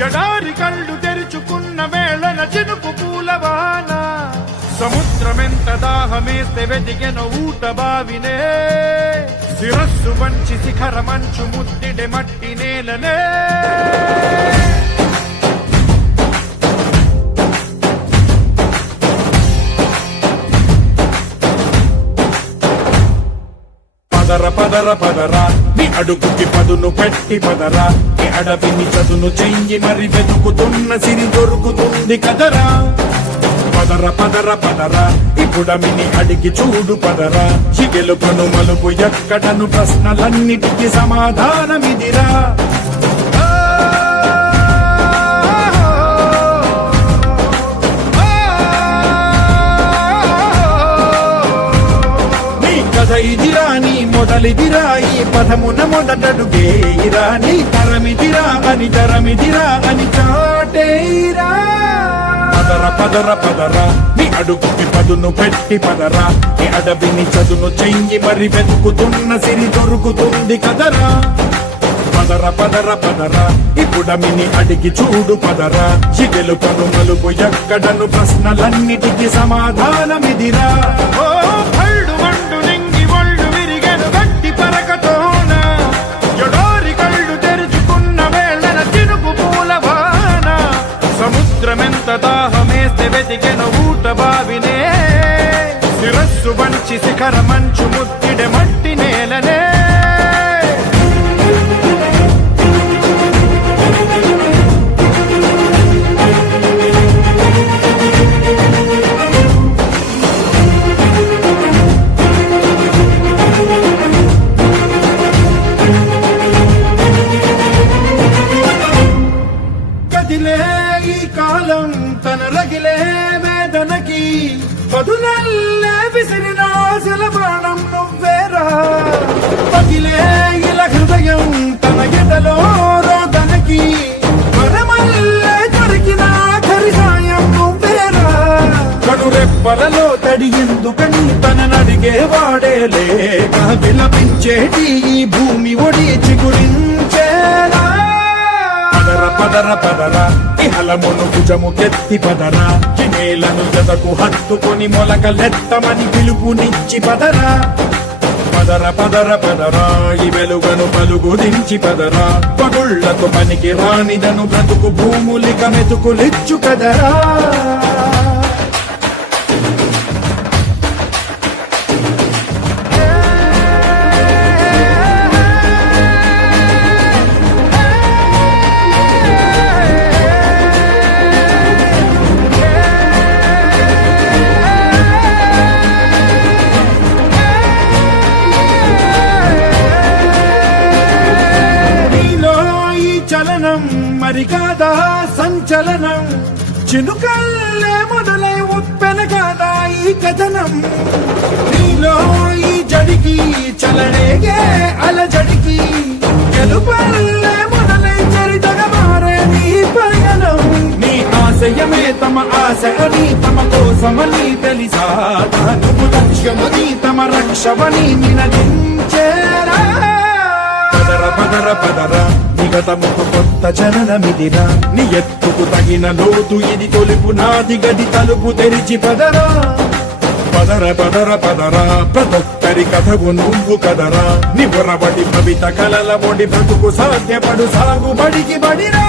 ఎడారి కళ్ళు తెరుచుకున్న వేళన చినుకు పూలవాన సముద్రమెంత దాహమేస్తే వెతికెన ఊట బావినే శిరస్సు వంచి శిఖర మంచు ముద్దిడే మట్టి నేలనే పదర పదర పదరా నీ అడుగుకి పదును పెట్టి పదరా నీ అడవిని చదును చెయ్యి మరి వెతుకుతున్న సిరి దొరుకుతుంది కదరా పదర పదర పదరా ఇప్పుడమిని అడిగి చూడు పదరా చిగెలుపను మలుపు ఎక్కడను ప్రశ్నలన్నిటికీ సమాధానమిదిరా ఇదిరా నీ మొదలిదిరా ఈ పదమున మొదటడుగేయిరా నీ తరమిదిరా అని చాటేరా పదర పదర పదరా నీ అడుగుకి పదును పెట్టి పదరా నీ అడవిని చదును చెయ్యి మరి వెతుకుతున్న సిరి దొరుకుతుంది కదరా పదర పదర పదరా ఇప్పుడమిని అడిగి చూడు పదరా చిగెలు పను మలుపు ఎక్కడను ప్రశ్నలన్నిటికీ సమాధానమిదిరా సముద్రమెంత దాహమేస్తే వెతికెన ఊట బావినే శిరస్సు వంచి శిఖర మంచు ముద్దిడే మట్టి నేలనే ఈ కాలం తన రగిలే వేదనకి పదునల్లే విసిరిన ఆశల బాణం నువ్వేరా పగిలే ఇలా హృదయం తన ఎదలో రోదనకి వరమల్లే దొరికిన ఆఖరి సాయం నువ్వేరా కడురెప్పలలో తడి ఎందుకని తననడిగే వాడే లేక విలపించేటి ఈ భూమి ఒడి చిగురించేలా పదర పదరా ఇహలమును భుజముకెత్తి పదరా నేలను జతకు హత్తుకొని మొలకలెత్తమని పిలుపునిచ్చి పదరా పదర పదర పదరా ఈ వెలుగను పలుగు దించి పదరా పగుళ్లకు పనికి రానిదను బ్రతుకు భూములిక మెతుకులిచ్చు కదరా మరి కాదా సంచలనం చినుకల్లే మొదలై ఉప్పెన కాదా ఈ కథనం నీలో ఈ జడికి చలనేగే అలజడికి గెలుపల్లే మొదలై చరితగా మారే నీ పయనం నీ ఆశయమే తమ ఆశ అని తమ కోసమని తెలిసా నువ్వు లక్ష్యమని తమ రక్షమని నినదించేరా పదర పదర పదరా నిగతముకు కొత్త జననమిదిరా నీ ఎత్తుకు తగిన లోతు ఇది తొలుపు నాది గది తలుపు తెరిచి పదరా పదర పదర పదరా ప్రతొక్కరి కథకు నువ్వు కదరా నిబురబడి కవిత కలల బొడి బ్రతుకు సాధ్యపడు సాగుబడికి బడిరా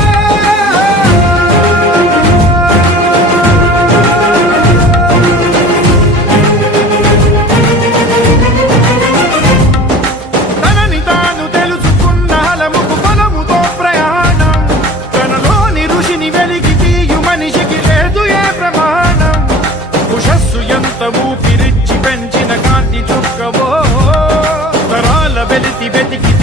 ఊపిరిచ్చి పెంచిన కాంతి చుక్కవో తరాల వెలితి వెతికి